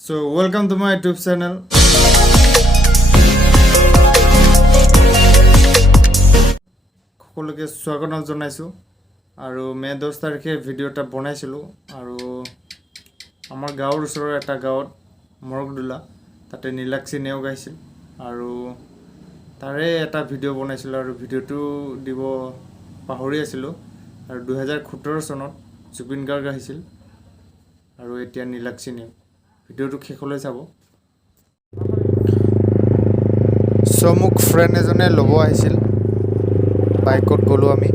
So welcome to my YouTube channel. সকলোকে স্বাগতম জনাইছোঁ আৰু মে 10 তাৰিখে ভিডিঅ'টা বনাইছিলোঁ আৰু আমাৰ গাঁৱৰ ওচৰৰ এটা গাঁৱত মৰগদুলা তাতে নীলাক্ষী নেওগ আহিছিল আৰু তাৰে এটা ভিডিঅ' বনাইছিলোঁ আৰু ভিডিঅ'টো দিব পাহৰি আছিলোঁ আৰু 2017 চনত জুবিন গাৰ্গ আহিছিল আৰু এতিয়া নীলাক্ষী নেওগ ভিডিঅ'টো শেষলৈ চাব সো মোক ফ্ৰেণ্ড এজনে ল'ব আহিছিল বাইকত গ'লো আমি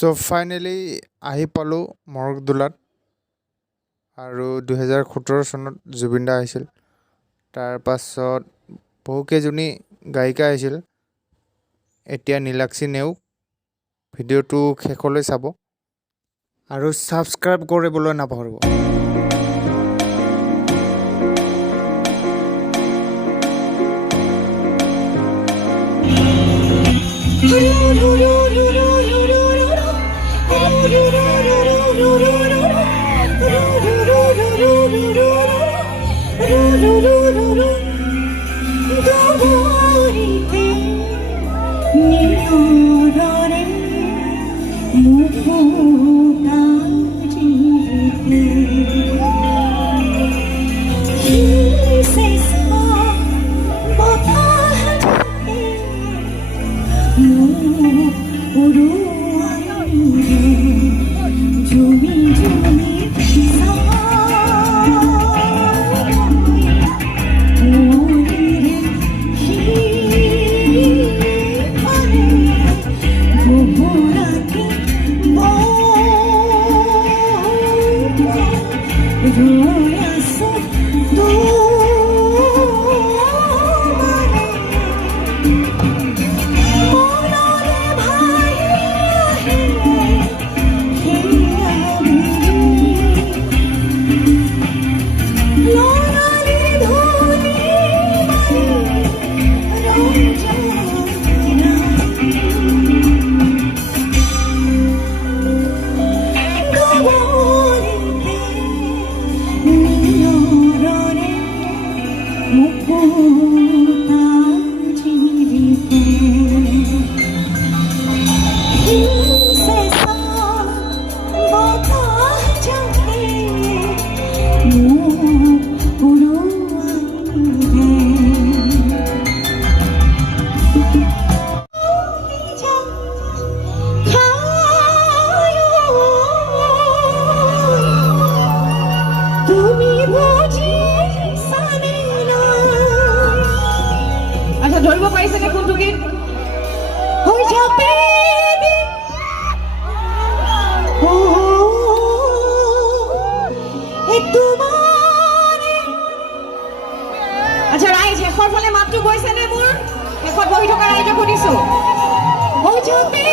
So finally আহি পালোঁ মৰগদুলাত আৰু 2017 চনত জুবিন দা আহিছিল তাৰ পাছত বহুকেইজনী গায়িকা আহিছিল এতিয়া নীলাক্ষী নেওগ ভিডিঅ'টো শেষলৈ চাব আৰু ছাবস্ক্ৰাইব কৰিবলৈ নাপাহৰিব ধৰিব পাৰিছে নে কোনটো গীত হৈ যাবে আচ্ছা ৰাইজ শেষৰ ফালে মাতটো গৈছে নে মোৰ শেষত বহি থকা ৰাইজক সুধিছো হৈ যাবে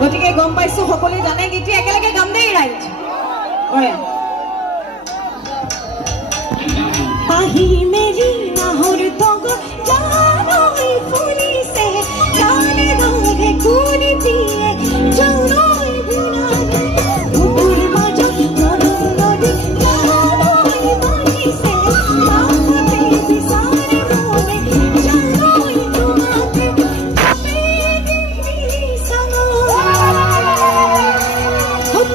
গতিকে গম পাইছো সকলোৱে জানে গীতটি একেলগে গাম দেই ৰাইট আহি মেৰি নাহৰ তগ জানৈ ফুলিছে গানে গানে কুনি দিয়ে জানৈ বুনালে উপুৰ মাজত নদী নদী জানৈ বাঢ়িছে কাষতে বিচাৰে মনে জানৈ তোমাকে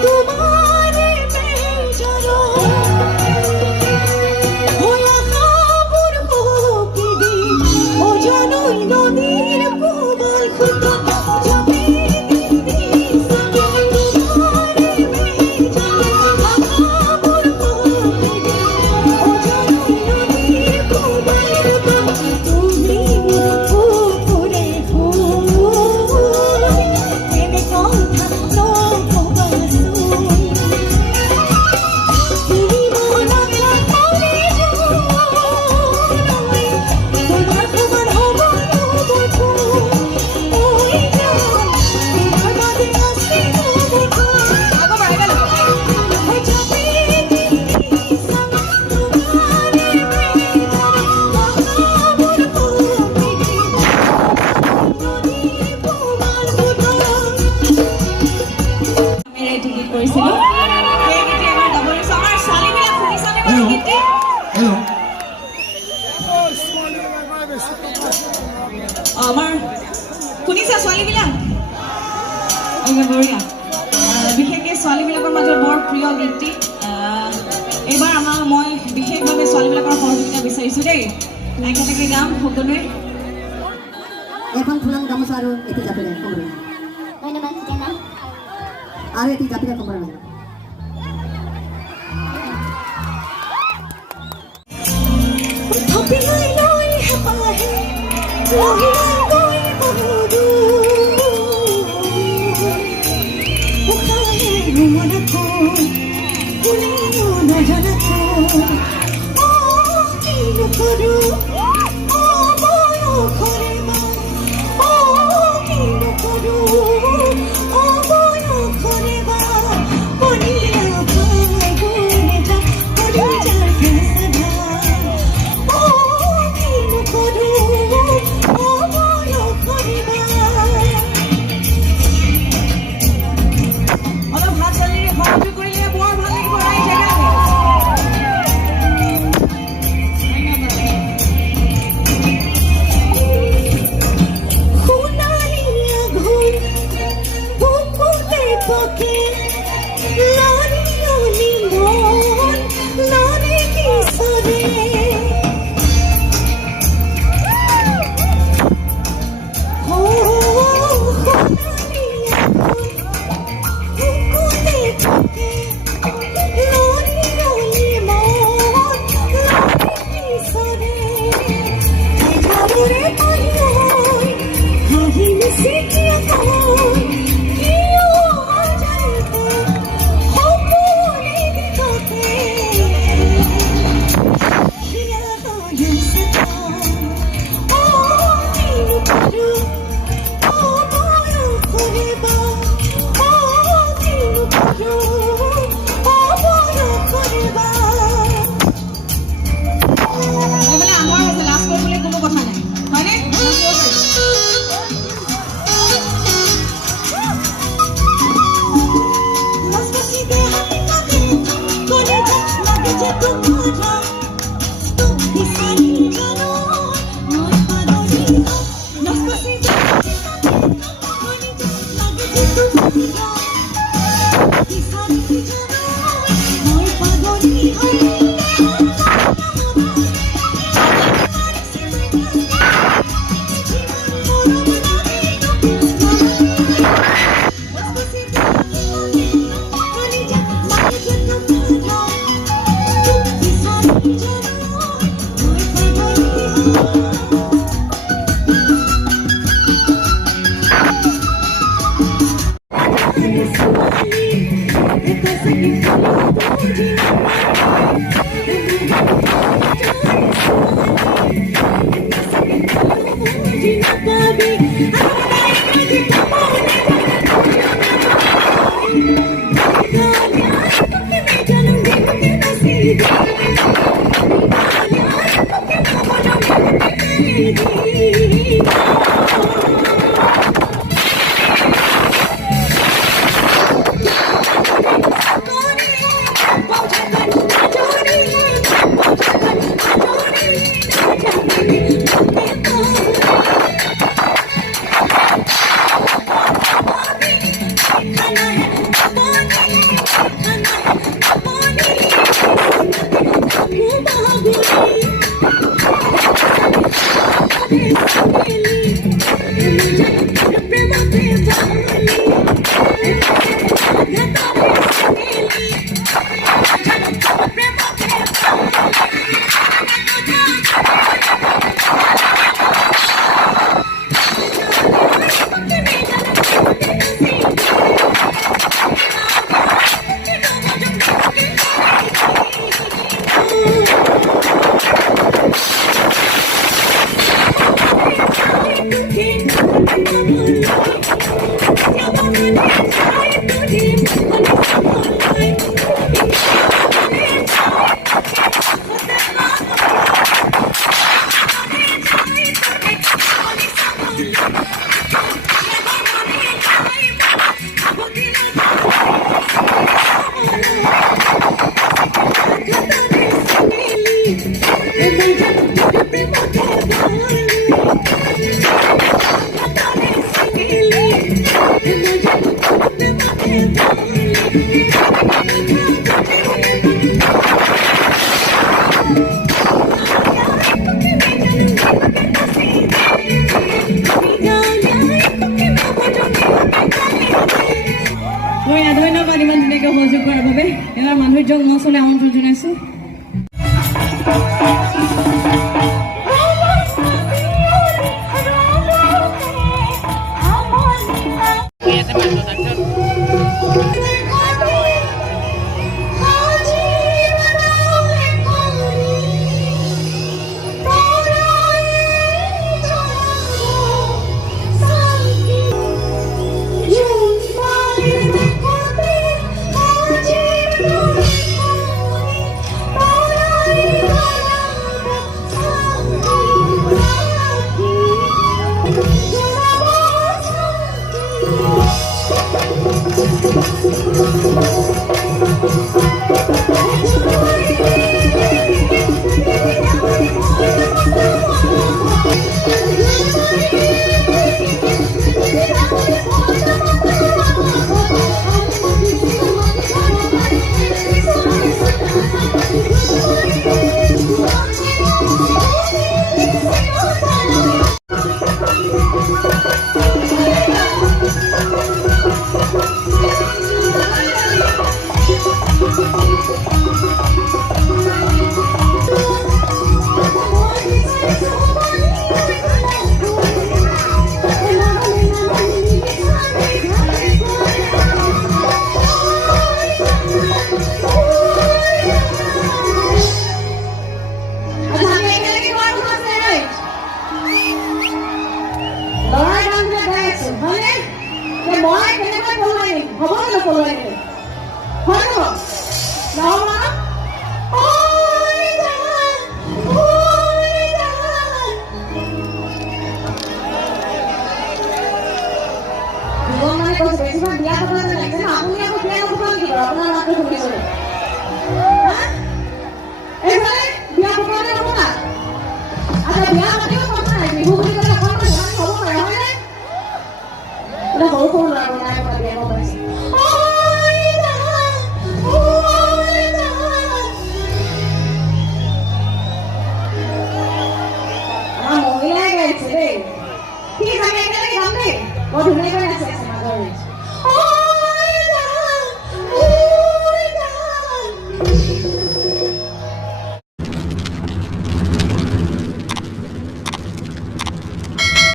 তোমারে বেজাৰো কৰিছিলোঁ সেই গীতটি এবাৰ গাব দিছোঁ আমাৰ ছোৱালীবিলাক শুনিছানে বাৰু গীতটি আমাৰ শুনিছা ছোৱালীবিলাক বঢ়িয়া বিশেষকৈ ছোৱালীবিলাকৰ মাজত বৰ প্ৰিয় গীতটি এইবাৰ মই বিশেষভাৱে ছোৱালীবিলাকৰ সহযোগিতা বিচাৰিছোঁ দেই একেলগে গাম সকলোৱে এখন ফুলাম গামোচা আৰু এটি জাপিৰে কমৰা ধন্যবাদ জনাম আৰু এটি জাপিৰে কমৰা ধন্যবাদ ইমান ধুনীয়াকৈ সহযোগ কৰাৰ বাবে এবাৰ মাধুৰ্যক মঞ্চলৈ আমন্ত্ৰণ জনাইছোঁ He's a man that is